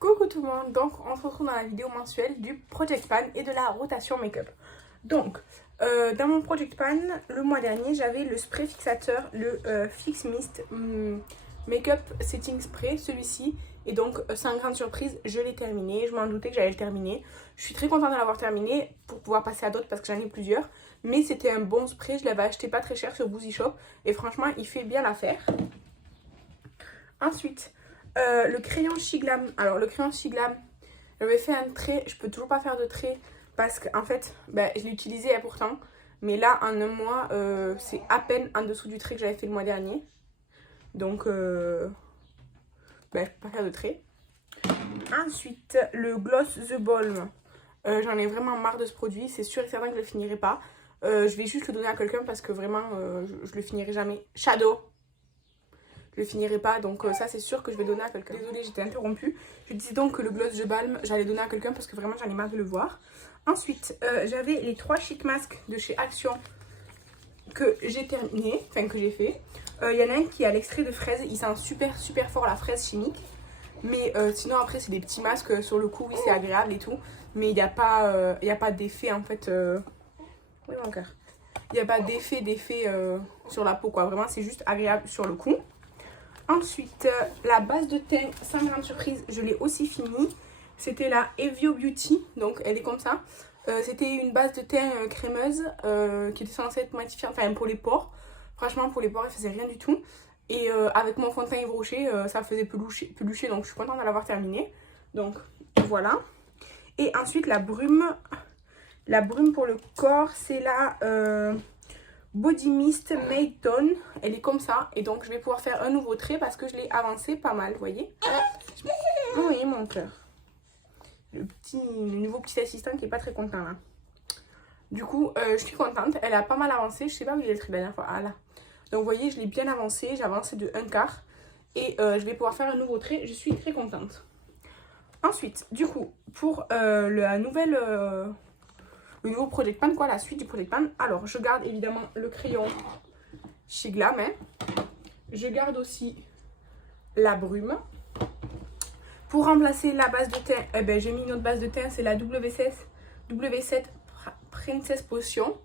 Coucou tout le monde, donc on se retrouve dans la vidéo mensuelle du Project Pan et de la rotation make-up. Donc, dans mon Project Pan, le mois dernier, j'avais le spray fixateur, le Fix Mist Makeup Setting Spray, celui-ci. Et donc, sans grande surprise, je l'ai terminé. Je m'en doutais que j'allais le terminer. Je suis très contente de l'avoir terminé pour pouvoir passer à d'autres parce que j'en ai plusieurs. Mais c'était un bon spray, je l'avais acheté pas très cher sur Boozy Shop. Et franchement, il fait bien l'affaire. Ensuite, le crayon Shiglam. Alors, le crayon Shiglam, j'avais fait un trait. Je peux toujours pas faire de trait parce qu'en fait, je l'ai utilisé pourtant. Mais là, en un mois, c'est à peine en dessous du trait que j'avais fait le mois dernier. Donc, je peux pas faire de trait. Ensuite, le Gloss The Balm. J'en ai vraiment marre de ce produit. C'est sûr et certain que je le finirai pas. Je vais juste le donner à quelqu'un parce que vraiment, je le finirai jamais. Shadow. Je le finirai pas, donc ça c'est sûr que je vais donner à quelqu'un. Désolée, j'étais interrompue. Je disais donc que le gloss de balm, j'allais donner à quelqu'un parce que vraiment j'en ai marre de le voir. Ensuite, j'avais les 3 Chic Masks de chez Action que j'ai terminé, enfin que j'ai fait. Il y en a un qui a l'extrait de fraise, il sent super fort la fraise chimique. Mais sinon après c'est des petits masques sur le cou, oui c'est agréable et tout. Mais il n'y a pas d'effet en fait. Oui mon cœur. Il n'y a pas d'effet sur la peau quoi, vraiment c'est juste agréable sur le cou. Ensuite, la base de teint, sans grande surprise, je l'ai aussi finie. C'était la Evio Beauty, donc elle est comme ça. C'était une base de teint crémeuse qui était censée être matifiante, enfin pour les pores. Franchement, pour les pores, elle faisait rien du tout. Et avec mon fond de teint Yves Rocher, ça faisait pelucher, donc je suis contente de l'avoir terminé. Donc voilà. Et ensuite, la brume pour le corps, c'est la Body Mist Made Tone, elle est comme ça et donc je vais pouvoir faire un nouveau trait parce que je l'ai avancé pas mal, vous voyez. Oui mon cœur, le nouveau petit assistant qui est pas très content là. Du coup je suis contente, elle a pas mal avancé, je sais pas où il est le trait la dernière fois, ah là. Donc vous voyez je l'ai bien avancé, j'ai avancé de 1/4 et je vais pouvoir faire un nouveau trait, je suis très contente. Ensuite du coup pour le nouveau Project Pan, quoi, la suite du Project Pan. Alors, je garde évidemment le crayon Shiglam. Je garde aussi la brume. Pour remplacer la base de teint, j'ai mis une autre base de teint, c'est la W7 Princess Potion.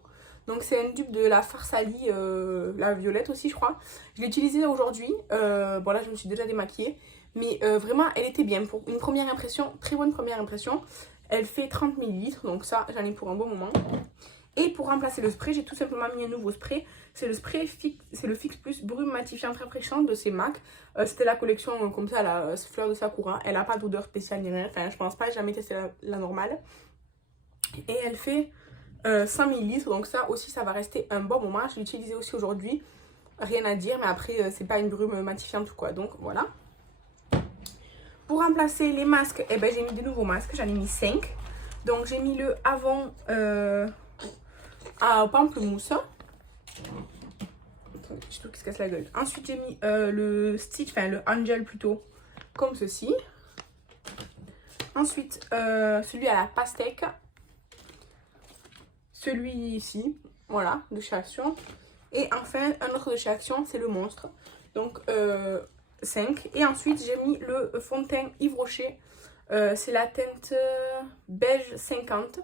Donc, c'est une dupe de la Farsali, la violette aussi, je crois. Je l'ai utilisée aujourd'hui. Bon, là, je me suis déjà démaquillée. Mais vraiment, elle était bien. Pour une première impression, très bonne première impression. Elle fait 30 ml, donc ça, j'en ai pour un bon moment. Et pour remplacer le spray, j'ai tout simplement mis un nouveau spray. C'est le spray c'est le Fix Plus Brume Matifiante Rafraîchissante de chez MAC. C'était la collection comme ça, la fleur de Sakura. Elle n'a pas d'odeur spéciale ni rien. Enfin, je pense pas, j'ai jamais testé la normale. Et elle fait 100 ml, donc ça aussi, ça va rester un bon moment. Je l'ai utilisé aussi aujourd'hui. Rien à dire, mais après, c'est pas une brume matifiante ou quoi. Donc voilà. Pour remplacer les masques, j'ai mis des nouveaux masques, j'en ai mis 5. Donc j'ai mis le Avon à pamplemousse. Attendez, je trouve qu'il se casse la gueule. Ensuite j'ai mis le Stitch, enfin le Angel plutôt, comme ceci. Ensuite celui à la pastèque. Celui ici, voilà, de chez Action. Et enfin un autre de chez Action, c'est le Monstre. Donc 5. Et ensuite j'ai mis le fond de teint Yves Rocher, c'est la teinte beige 50.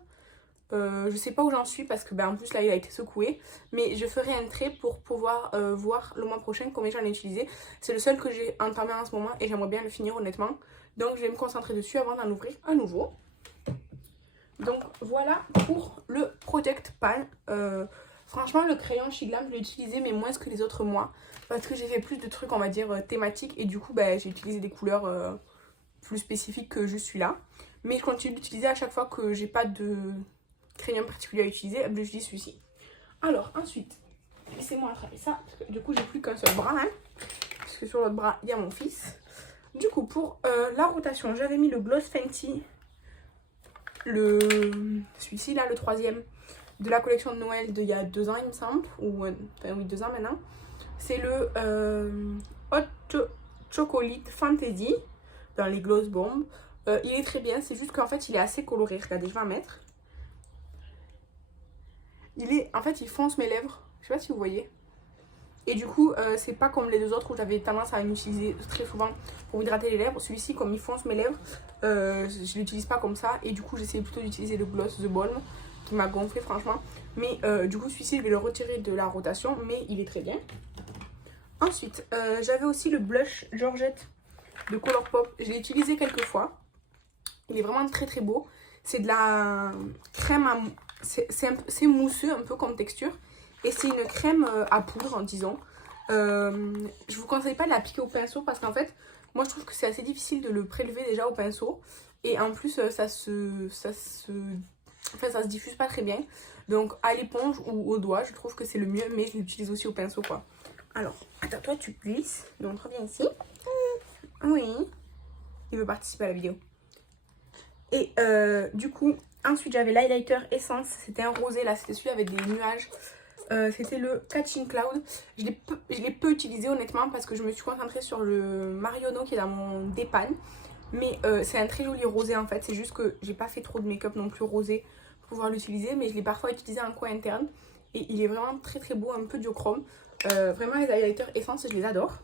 Je sais pas où j'en suis parce que en plus là il a été secoué, mais je ferai un trait pour pouvoir voir le mois prochain combien j'en ai utilisé. C'est le seul que j'ai entamé en ce moment et j'aimerais bien le finir honnêtement, donc je vais me concentrer dessus avant d'en ouvrir un nouveau. Donc voilà pour le Project Pan. Franchement, le crayon Shiglam, je l'ai utilisé, mais moins que les autres mois. Parce que j'ai fait plus de trucs, on va dire, thématiques. Et du coup, j'ai utilisé des couleurs plus spécifiques que juste celui-là. Mais je continue d'utiliser à chaque fois que j'ai pas de crayon particulier à utiliser. J'utilise celui-ci. Alors, ensuite, laissez-moi attraper ça. Parce que du coup, j'ai plus qu'un seul bras. Parce que sur l'autre bras, il y a mon fils. Du coup, pour la rotation, j'avais mis le Gloss Fenty. Celui-ci, là, le 3e. De la collection de Noël d'il y a 2 ans il me semble, ou enfin oui 2 ans maintenant. C'est le Hot Chocolate Fantasy dans les Gloss Bombs. Il est très bien, c'est juste qu'en fait il est assez coloré. Regardez, je vais en mettre. En fait il fonce mes lèvres, je sais pas si vous voyez. Et du coup, c'est pas comme les deux autres où j'avais tendance à l'utiliser très souvent pour hydrater les lèvres. Celui-ci, comme il fonce mes lèvres, je l'utilise pas comme ça. Et du coup, j'essaie plutôt d'utiliser le gloss The Balm qui m'a gonflé franchement. Mais du coup, celui-ci, je vais le retirer de la rotation, mais il est très bien. Ensuite, j'avais aussi le blush Georgette de Colourpop. Je l'ai utilisé quelques fois. Il est vraiment très très beau. C'est de la crème à... C'est mousseux un peu comme texture. Et c'est une crème à poudre, disons. Je vous conseille pas de l'appliquer au pinceau parce qu'en fait, moi je trouve que c'est assez difficile de le prélever déjà au pinceau. Et en plus, ça se diffuse pas très bien. Donc à l'éponge ou au doigt, je trouve que c'est le mieux. Mais je l'utilise aussi au pinceau, quoi. Alors, attends, toi tu glisses. Donc reviens ici. Oui. Il veut participer à la vidéo. Et du coup, ensuite j'avais l'highlighter Essence. C'était un rosé là, c'était celui avec des nuages. C'était le Catching Cloud. Je l'ai peu utilisé honnêtement parce que je me suis concentrée sur le Marionneau qui est dans mon dépanne. Mais c'est un très joli rosé en fait. C'est juste que j'ai pas fait trop de make-up non plus rosé pour pouvoir l'utiliser. Mais je l'ai parfois utilisé en coin interne. Et il est vraiment très très beau, un peu duochrome. Vraiment les highlighters Essence, je les adore.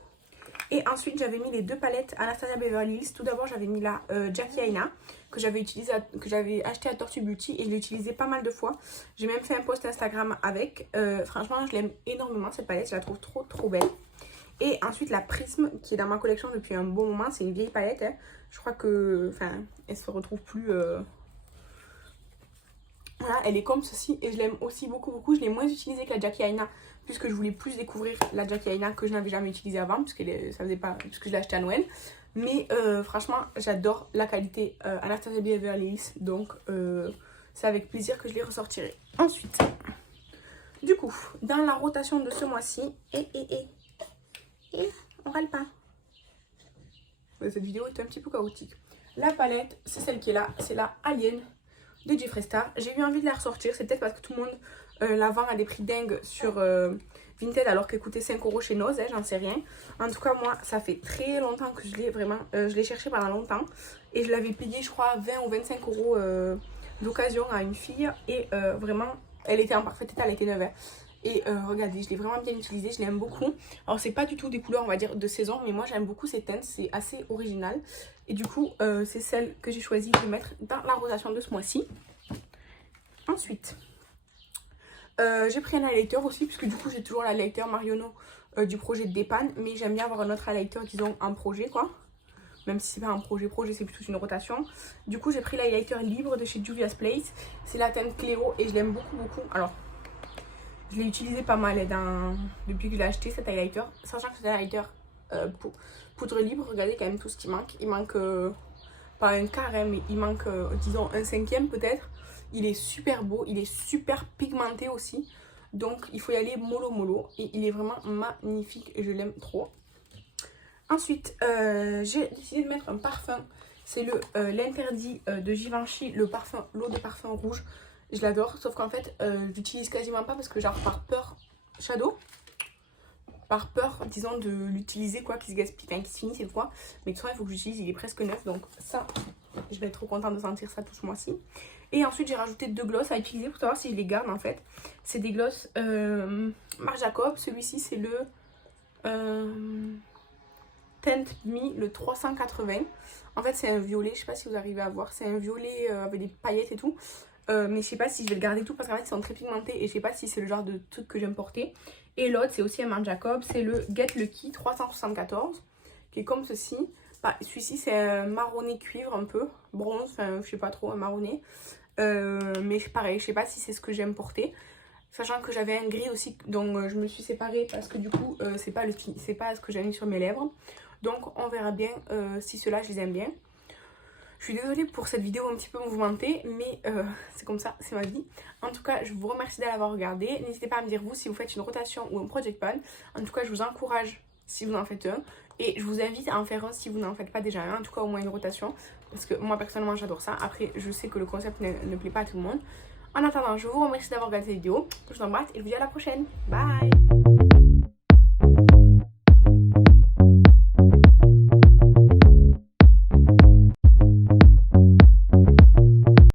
Et ensuite j'avais mis les deux palettes Anastasia Beverly Hills. Tout d'abord j'avais mis la Jackie Aina que j'avais acheté à Tortue Beauty et je l'ai utilisé pas mal de fois. J'ai même fait un post Instagram avec. Franchement je l'aime énormément cette palette, je la trouve trop trop belle. Et ensuite la Prisme qui est dans ma collection depuis un bon moment, c'est une vieille palette. Hein. Je crois que, enfin, elle se retrouve plus... Voilà, elle est comme ceci et je l'aime aussi beaucoup beaucoup. Je l'ai moins utilisée que la Jackie Aina puisque je voulais plus découvrir la Jackie Aina que je n'avais jamais utilisée avant puisque je l'ai achetée à Noël. Mais franchement j'adore la qualité Anastasia Beverly Hills, donc c'est avec plaisir que je les ressortirai. Ensuite, du coup, dans la rotation de ce mois-ci, on râle pas. Cette vidéo est un petit peu chaotique. La palette, c'est celle qui est là, c'est la Alien de Jeffree Star. J'ai eu envie de la ressortir, c'est peut-être parce que tout le monde la vend à des prix dingues sur Vinted alors qu'elle coûtait 5 € chez Nose, hein, j'en sais rien. En tout cas moi ça fait très longtemps que je l'ai vraiment, je l'ai cherché pendant longtemps et je l'avais payé je crois 20 ou 25 € d'occasion à une fille et vraiment elle était en parfait état, elle était neuve. Hein. Et regardez, je l'ai vraiment bien utilisée, je l'aime beaucoup. Alors c'est pas du tout des couleurs on va dire de saison, mais moi j'aime beaucoup ces teintes, c'est assez original. Et du coup c'est celle que j'ai choisi de mettre dans la rotation de ce mois-ci. Ensuite, j'ai pris un highlighter aussi, puisque du coup j'ai toujours l'highlighter Marionneau du projet de dépanne. Mais j'aime bien avoir un autre highlighter, disons en projet quoi. Même si c'est pas un projet, c'est plutôt une rotation. Du coup j'ai pris l'highlighter libre de chez Juvia's Place. C'est la teinte Cléo et je l'aime beaucoup beaucoup. Alors, je l'ai utilisé pas mal depuis que je l'ai acheté cet highlighter. Sachant que c'est un highlighter poudre libre, regardez quand même tout ce qui manque. Il manque pas un quart, hein, mais il manque disons un cinquième peut-être. Il est super beau, il est super pigmenté aussi. Donc il faut y aller mollo mollo. Et il est vraiment magnifique et je l'aime trop. Ensuite, j'ai décidé de mettre un parfum. C'est l'interdit de Givenchy, l'eau de parfum rouge. Je l'adore, sauf qu'en fait, je l'utilise quasiment pas parce que genre par peur, shadow, par peur, disons, de l'utiliser quoi, qu'il se gaspille, enfin qu'il se finisse et quoi. Mais de toute façon, il faut que j'utilise, il est presque neuf, donc ça, je vais être trop contente de sentir ça tout ce mois-ci. Et ensuite, j'ai rajouté 2 glosses à utiliser pour savoir si je les garde en fait. C'est des glosses Marc Jacob, celui-ci c'est le Tint Me, le 380. En fait, c'est un violet, je sais pas si vous arrivez à voir, c'est un violet avec des paillettes et tout. Mais je sais pas si je vais le garder tout parce qu'en fait ils sont très pigmentés et je sais pas si c'est le genre de truc que j'aime porter. Et l'autre c'est aussi un Marc Jacob, c'est le Get Lucky 374 qui est comme ceci. Bah, celui-ci c'est un marronné cuivre un peu, bronze, enfin je sais pas trop, un marronné. Mais pareil, je sais pas si c'est ce que j'aime porter. Sachant que j'avais un gris aussi, donc je me suis séparée parce que du coup c'est pas ce que j'ai mis sur mes lèvres. Donc on verra bien si ceux-là je les aime bien. Je suis désolée pour cette vidéo un petit peu mouvementée, mais c'est comme ça, c'est ma vie. En tout cas, je vous remercie d'avoir regardé. N'hésitez pas à me dire vous si vous faites une rotation ou un project pan. En tout cas, je vous encourage si vous en faites un. Et je vous invite à en faire un si vous n'en faites pas déjà un. En tout cas, au moins une rotation. Parce que moi, personnellement, j'adore ça. Après, je sais que le concept ne plaît pas à tout le monde. En attendant, je vous remercie d'avoir regardé cette vidéo. Je vous embrasse et je vous dis à la prochaine. Bye!